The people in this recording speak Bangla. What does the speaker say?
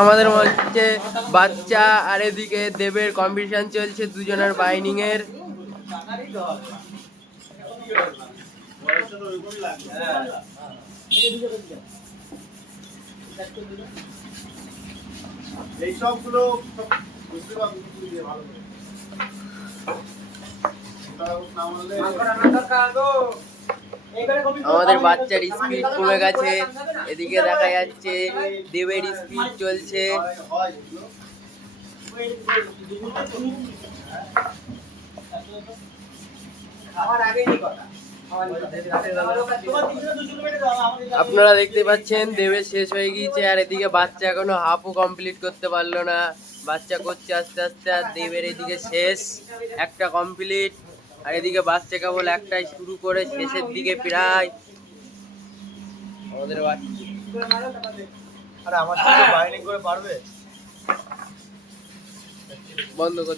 আমাদের মধ্যে বাচ্চা আর এদিকে দেবের কম্পিটিশন চলছে দুজনের বাইনিং এর। আমাদের বাচ্চার স্পিড কমে গেছে, এদিকে দেখা যাচ্ছে দেবের স্পিড চলছে। আপনারা দেখতে পাচ্ছেন দেবের শেষ হয়ে গিয়েছে, আর এদিকে বাচ্চা এখনো হাফও কমপ্লিট করতে পারলো না। বাচ্চা করছে আস্তে আস্তে, আর দেবের এদিকে শেষ একটা কমপ্লিট, আর এদিকে বাচ্চা কেবল একটাই শুরু করে শেষের দিকে প্রায়। আমাদের বাচ্চা আমার সাথে বাইনিং করে পারবে বন্ধ করে